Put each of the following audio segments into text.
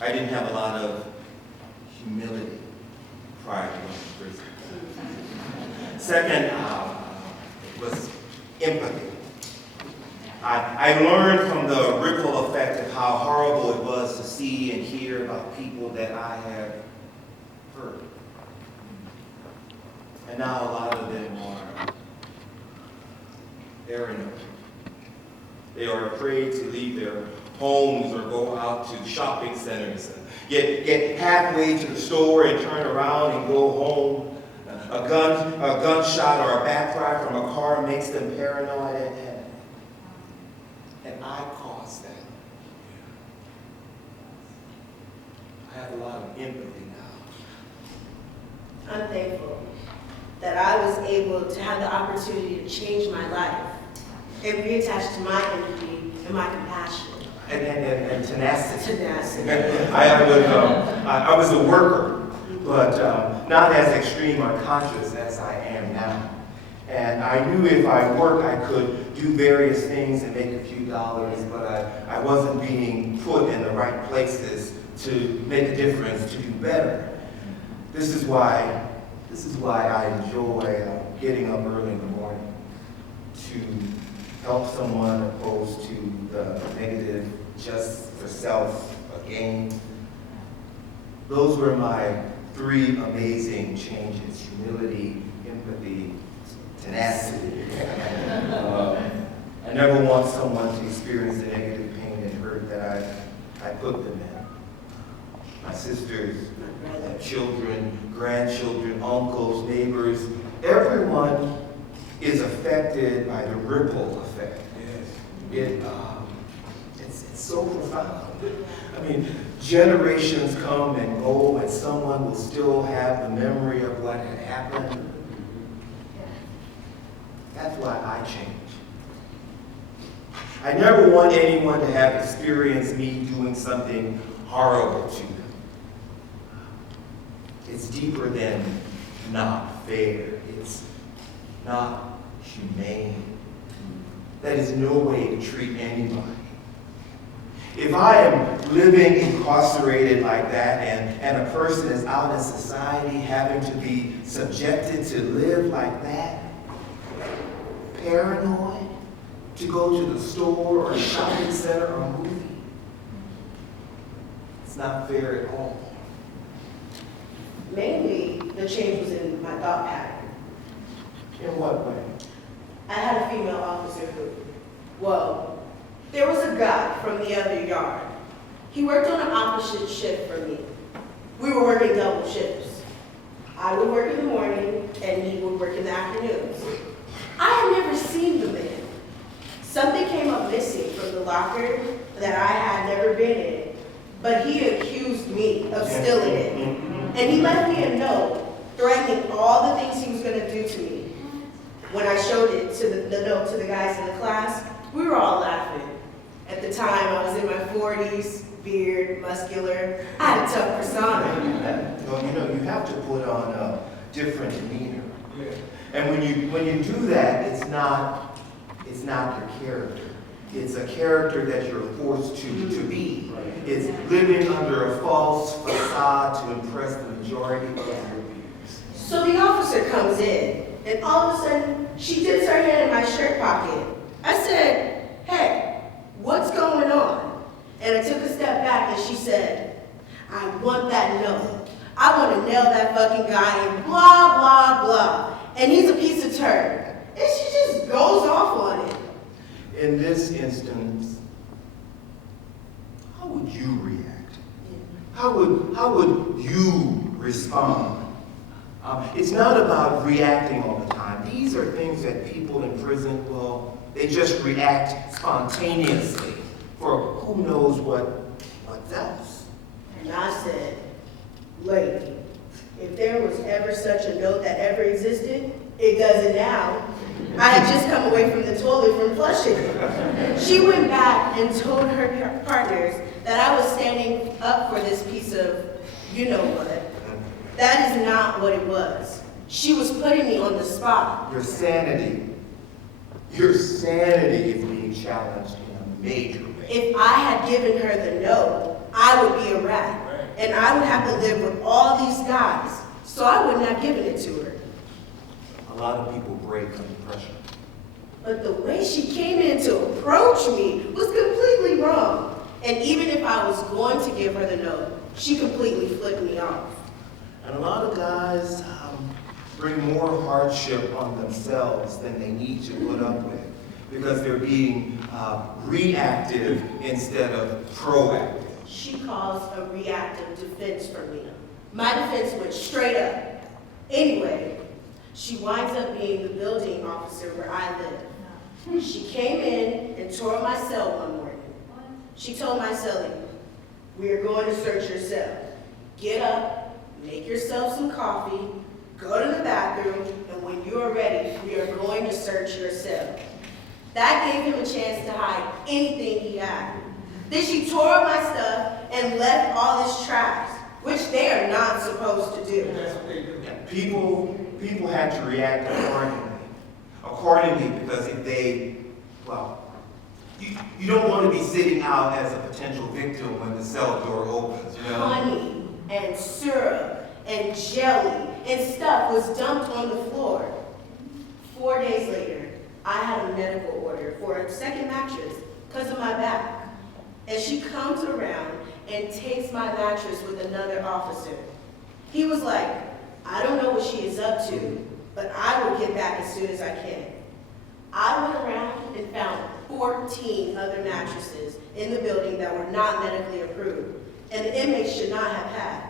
I didn't have a lot of humility prior to going to prison. Second was empathy. I learned from the ripple effect of how horrible it was to see and hear about people that I have hurt. And now a lot of them are paranoid. They are afraid to leave their homes or go out to shopping centers, get halfway to the store and turn around and go home. A gunshot or a backfire from a car makes them paranoid, and I caused that. I have a lot of empathy now. I'm thankful that I was able to have the opportunity to change my life and reattach to my empathy and my compassion. And tenacity. Tenacity. I was a worker, but not as extreme or conscious as I am now. And I knew if I worked, I could do various things and make a few dollars, but I wasn't being put in the right places to make a difference, to do better. This is why I enjoy getting up early in the morning to help someone opposed to the negative, just for self, gain. Those were my 3 amazing changes: humility, empathy, tenacity. I never want someone to experience the negative pain and hurt that I put them in. My sisters, children, grandchildren, uncles, neighbors, everyone is affected by the ripple effect. It's so profound. I mean, generations come and go, and someone will still have the memory of what had happened. That's why I change. I never want anyone to have experienced me doing something horrible to them. It's deeper than not fair. It's not humane. That is no way to treat anybody. If I am living incarcerated like that and a person is out in society having to be subjected to live like that, paranoid, to go to the store or a shopping center or a movie, it's not fair at all. Mainly, the change was in my thought pattern. In what way? I had a female officer who, there was a guy from the other yard. He worked on an opposite shift from me. We were working double shifts. I would work in the morning, and he would work in the afternoons. I had never seen the man. Something came up missing from the locker that I had never been in, but he accused me of stealing it. And he left me a note threatening all the things he was going to do to me. When I showed it to the note to the guys in the class, we were all laughing. At the time, I was in my 40s, beard, muscular. I had a tough persona. Well, you have to put on a different demeanor. And when you do that, it's not your character. It's a character that you're forced to be. It's living under a false facade to impress the majority of your peers. So the officer comes in, and all of a sudden, she dips her hand in my shirt pocket. I said, "Hey, what's going on?" And I took a step back, and she said, "I want that note. I want to nail that fucking guy and blah, blah, blah. And he's a piece of turd." And she just goes off on it. In this instance, how would you react? How would you respond? It's not about reacting all the time. These are things that people in prison, they just react spontaneously for who knows what else. And I said, "Lady, if there was ever such a note that ever existed, it doesn't now. I had just come away from the toilet from flushing it." She went back and told her partners that I was standing up for this piece of you-know-what. That is not what it was. She was putting me on the spot. Your sanity is being challenged in a major way. If I had given her the note, I would be a rat. And I would have to live with all these guys. So I wouldn't have given it to her. A lot of people break under pressure. But the way she came in to approach me was completely wrong. And even if I was going to give her the note, she completely flipped me off. And a lot of guys bring more hardship on themselves than they need to put up with because they're being reactive instead of proactive. She caused a reactive defense for me. My defense went straight up. Anyway, she winds up being the building officer where I live. She came in and tore up my cell one morning. She told my cellie, "We are going to search your cell. Get up, make yourself some coffee, go to the bathroom, and when you are ready, we are going to search your cell." That gave him a chance to hide anything he had. Then she tore up my stuff and left all this trash, which they are not supposed to do. And people had to react accordingly because if they, well, you don't want to be sitting out as a potential victim when the cell door opens, you know? Honey and syrup and jelly and stuff was dumped on the floor. 4 days later, I had a medical order for a second mattress because of my back. And she comes around and takes my mattress with another officer. He was like, "I don't know what she is up to, but I will get back as soon as I can." I went around and found 14 other mattresses in the building that were not medically approved, and the inmates should not have had.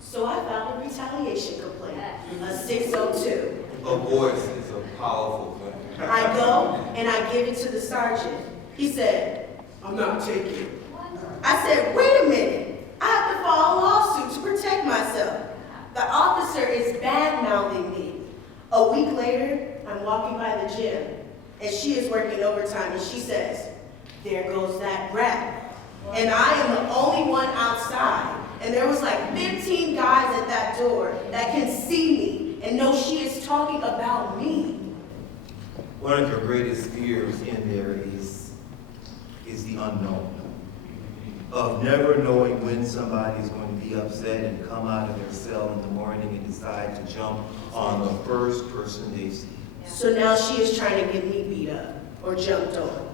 So I filed a retaliation complaint, a 602. A voice is a powerful thing. I go and I give it to the sergeant. He said, "I'm not taking it." I said, "Wait a minute. I have to file a lawsuit to protect myself. The officer is bad-mouthing me." A week later, I'm walking by the gym, and she is working overtime, and she says, "There goes that rat." And I am the only one outside, and there was like 15 guys at that door that can see me and know she is talking about me. One of your greatest fears in there is the unknown. Of never knowing when somebody is going to be upset and come out of their cell in the morning and decide to jump on the first person they see. So now she is trying to get me beat up or jumped on.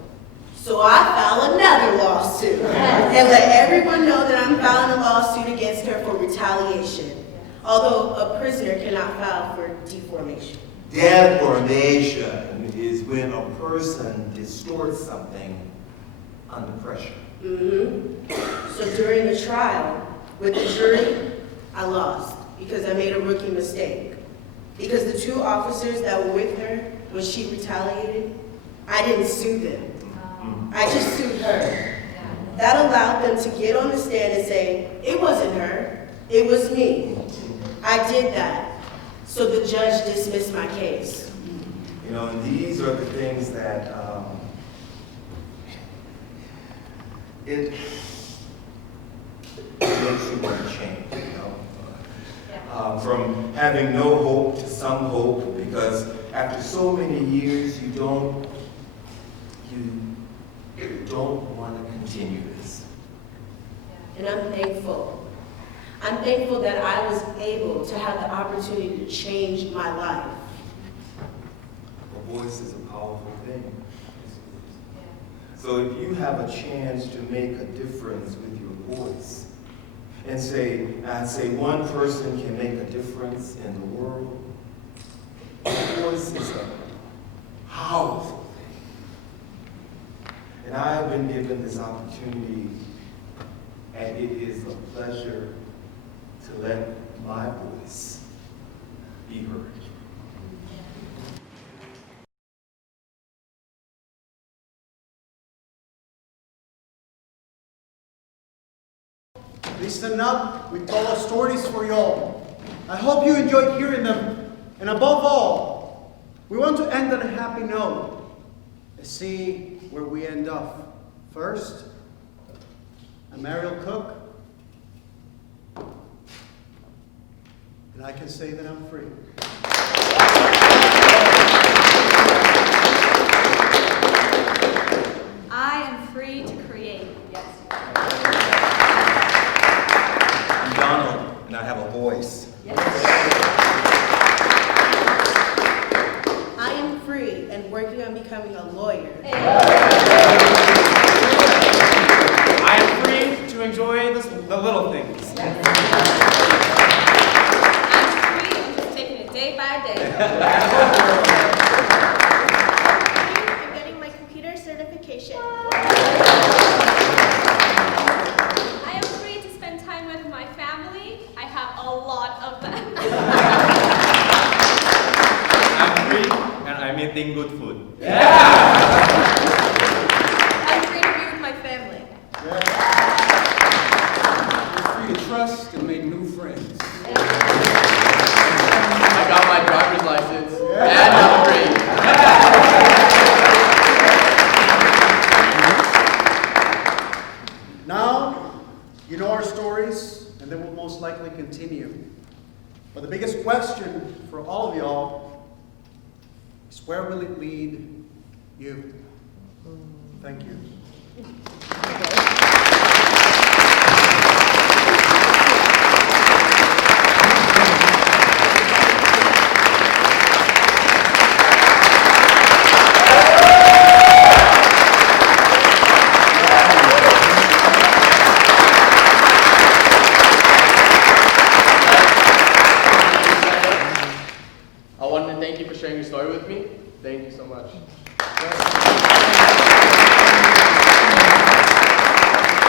So I file another lawsuit and let everyone know that I'm filing a lawsuit against her for retaliation, although a prisoner cannot file for deformation. Deformation is when a person distorts something under pressure. So during the trial with the jury, I lost because I made a rookie mistake. Because the two officers that were with her when she retaliated, I didn't sue them. I just sued her. That allowed them to get on the stand and say, "It wasn't her, it was me." I did that. So the judge dismissed my case. You know, and these are the things that it makes you want to change, you know. From having no hope to some hope, because after so many years, you don't want to continue this. And I'm thankful. I'm thankful that I was able to have the opportunity to change my life. A voice is a powerful thing. So if you have a chance to make a difference with your voice, and say one person can make a difference in the world, a voice is a powerful thing. And I have been given this opportunity, and it is a pleasure to let my voice be heard. Listen up, we told our stories for y'all. I hope you enjoyed hearing them. And above all, we want to end on a happy note. Let's see where we end up. First, I'm Ariel Cook. And I can say that I'm free. I am free to create. Yes. voice. I am free and working on becoming a lawyer. I am free to enjoy the little things. I'm free and just taking it day by day. I'm getting my computer certification. I am free to spend time with my family. I have a lot of them. I'm free and I'm eating good food. I'm free to be with my family. You're free to trust and make new friends. I got my driver's license, and I'm free. Now, you know our stories, and they will most likely continue. But the biggest question for all of y'all is, where will it lead you? Thank you. I wanted to thank you for sharing your story with me. Thank you so much.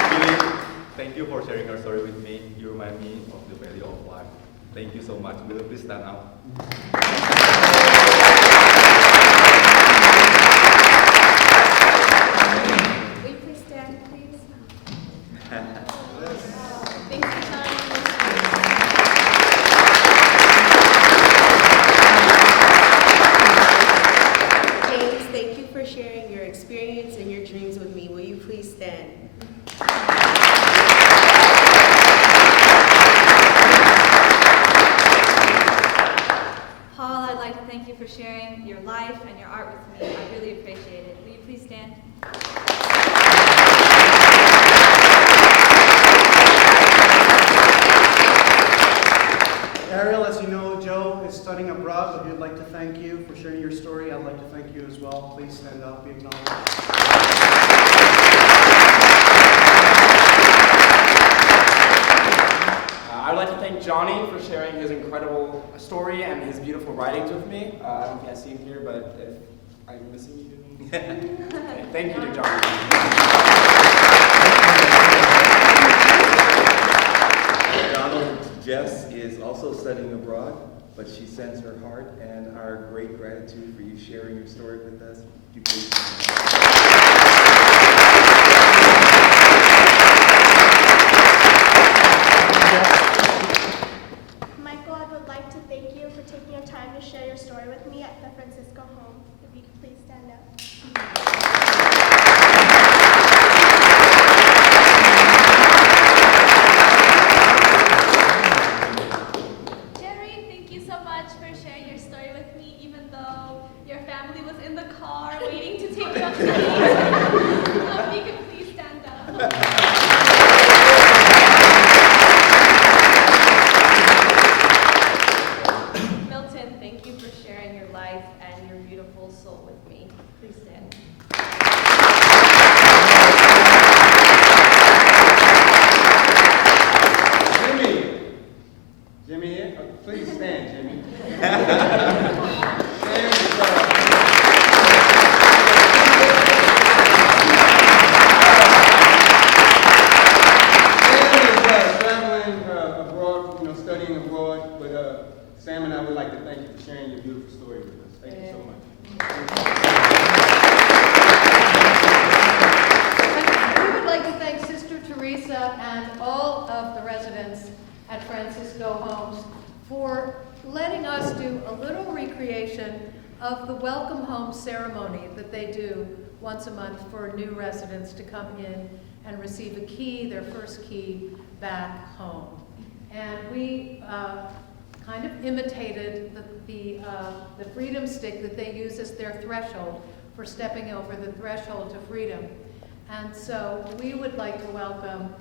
Billy, thank you for sharing your story with me. You remind me of the value of life. Thank you so much. Will you please stand up? Will you please stand, please? Thanks for telling me. James, thank you for sharing your experience and your dreams with me. Will you please stand? Paul, I'd like to thank you for sharing your life and your art with me. I really appreciate it. Will you please stand? Ariel, as you know, Joe is studying abroad, but we'd like to thank you for sharing your story. I'd like to thank you as well. Please stand up, be acknowledged. I'd like to thank Johnny for sharing his incredible story and his beautiful writings with me. I don't know if you guys see him here, but if I'm missing you. Okay, thank you to Johnny. Donald Jess is also studying abroad, but she sends her heart and our great gratitude for you sharing your story with us. Would you please Michael, I would like to thank you for taking your time to share your story with me at the Francisco home. If you could please stand up. Jerry, thank you so much for sharing your story with me, even though your family was in the car waiting to take you up to if you could please stand up. Milton, thank you for sharing your life and your beautiful soul with me. Please stand. Jimmy here? Please stand, Jimmy. Traveling abroad, studying abroad, but Sam and I would like to thank you for sharing your beautiful story with us. Thank you so much. We would like to thank Sister Teresa and all of the residents at Francisco Homes for letting us do a little recreation of the welcome home ceremony that they do once a month for new residents to come in and receive a key, their first key back home. And we kind of imitated the freedom stick that they use as their threshold for stepping over the threshold to freedom. And so we would like to welcome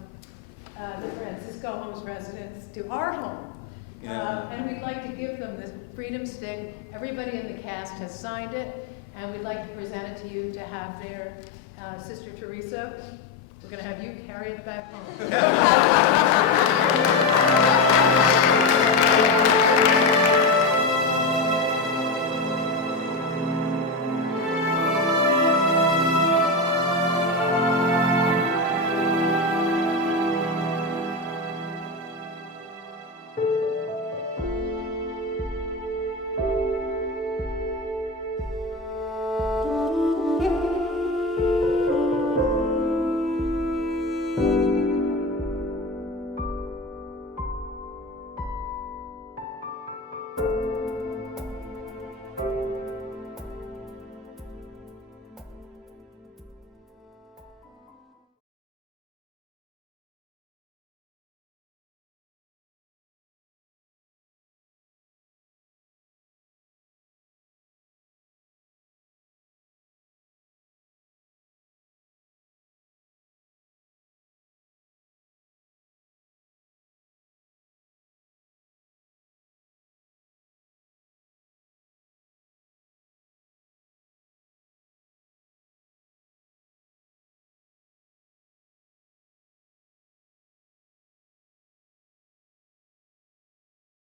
the Francisco Homes residents to our home Yeah. And we'd like to give them this Freedom Stick. Everybody in the cast has signed it, and we'd like to present it to you to have their Sister Teresa. We're going to have you carry it back home.